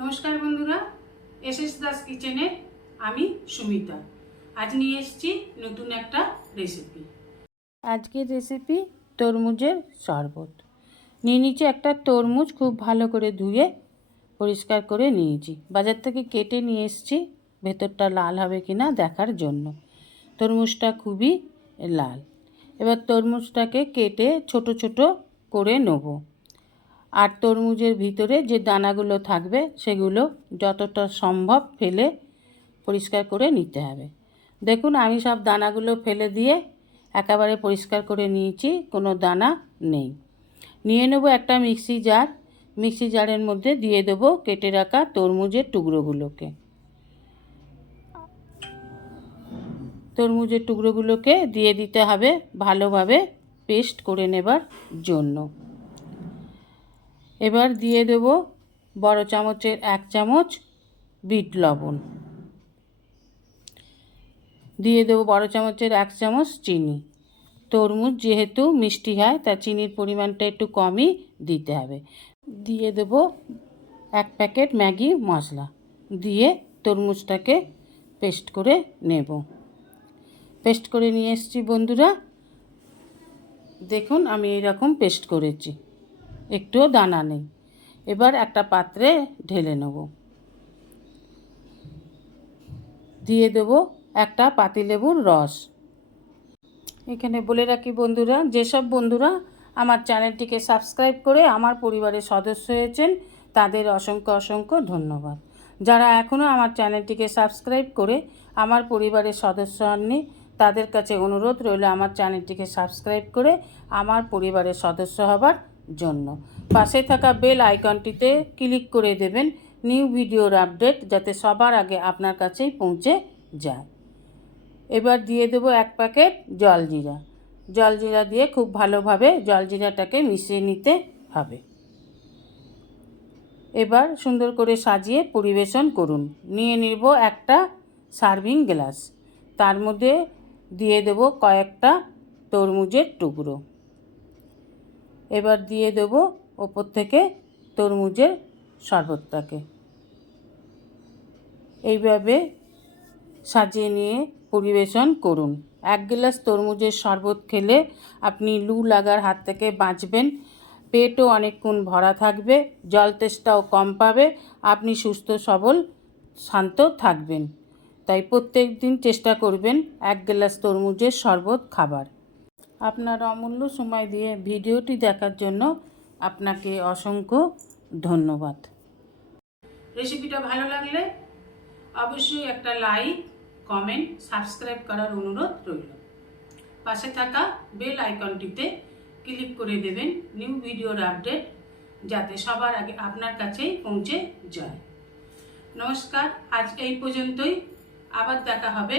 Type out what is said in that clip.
নমস্কার বন্ধুরা S S Das কিচেনে আমি সুমিতা। আজ নিয়ে এসেছি নতুন একটা রেসিপি আজকের রেসিপি তরমুজের শরবত। নিয়ে নিচ্ছি একটা তরমুজ, খুব ভালো করে ধুয়ে পরিষ্কার করে নিয়েছি। বাজার থেকে কেটে নিয়ে এসেছি, ভেতরটা লাল হবে কি না দেখার জন্য। তরমুজটা খুবই লাল। এবার তরমুজটাকে কেটে ছোট ছোট করে নেব। আর তরমুজের ভিতরে যে দানাগুলো থাকবে, সেগুলো যতটা সম্ভব ফেলে পরিষ্কার করে নিতে হবে। দেখুন, আমি সব দানাগুলো ফেলে দিয়ে একেবারে পরিষ্কার করে নিয়েছি, কোনো দানা নেই। নিয়ে নেব একটা মিক্সি জার। মিক্সি জারের মধ্যে দিয়ে দেবো কেটে রাখা তরমুজের টুকরোগুলোকে। তরমুজের টুকরোগুলোকে দিয়ে দিতে হবে ভালোভাবে পেস্ট করে নেবার জন্য। এবার দিয়ে দেব বড় চামচের এক চামচ বিট লবণ। দিয়ে দেবো বড় চামচের এক চামচ চিনি। তরমুজ যেহেতু মিষ্টি হয়, তা চিনির পরিমাণটা একটু কমই দিতে হবে। দিয়ে দেব এক প্যাকেট ম্যাগি মশলা। দিয়ে তরমুজটাকে পেস্ট করে নেব। পেস্ট করে নিয়ে এসেছি বন্ধুরা। দেখুন আমি এরকম পেস্ট করেছি। একটুও দানা নেই। এবার একটা পাত্রে ঢেলে নেব। দিয়ে দেবো একটা পাতিলেবুর রস। এখানে বলে রাখি বন্ধুরা, যেসব বন্ধুরা আমার চ্যানেলটিকে সাবস্ক্রাইব করে আমার পরিবারের সদস্য হয়েছেন, তাদের অসংখ্য অসংখ্য ধন্যবাদ। যারা এখনও আমার চ্যানেলটিকে সাবস্ক্রাইব করে আমার পরিবারের সদস্য হননি, তাদের কাছে অনুরোধ রইল আমার চ্যানেলটিকে সাবস্ক্রাইব করে আমার পরিবারের সদস্য হবার জন্য। পাশে থাকা বেল আইকনটিতে ক্লিক করে দেবেন নিউ ভিডিওর আপডেট যাতে সবার আগে আপনার কাছেই পৌঁছে যায়। এবার দিয়ে দেবো এক প্যাকেট জলজিরা জলজিরা দিয়ে খুব ভালোভাবে জলজিরাটাকে মিশিয়ে নিতে হবে। এবার সুন্দর করে সাজিয়ে পরিবেশন করুন। নিয়ে নিব একটা সার্ভিং গ্লাস। তার মধ্যে দিয়ে দেব কয়েকটা তরমুজের টুকরো। এবার দিয়ে দেব ওপর থেকে তরমুজের শরবতটাকে। এইভাবে সাজিয়ে নিয়ে পরিবেশন করুন। এক গ্লাস তরমুজের শরবত খেলে আপনি লু লাগার হাত থেকে বাঁচবেন। পেটও অনেকক্ষণ ভরা থাকবে, জল তেষ্টাও কম পাবে, আপনি সুস্থ, সবল, শান্ত থাকবেন। তাই প্রত্যেক দিন চেষ্টা করবেন এক গ্লাস তরমুজের শরবত খাবার। আপনার অমূল্য সময় দিয়ে ভিডিওটি দেখার জন্য আপনাকে অসংখ্য ধন্যবাদ। রেসিপিটা ভালো লাগলে অবশ্যই একটা লাইক, কমেন্ট, সাবস্ক্রাইব করার অনুরোধ রইল। পাশে থাকা বেল আইকনটিতে ক্লিক করে দেবেন নিউ ভিডিওর আপডেট যাতে সবার আগে আপনার কাছেই পৌঁছে যায়। নমস্কার, আজ এই পর্যন্তই। আবার দেখা হবে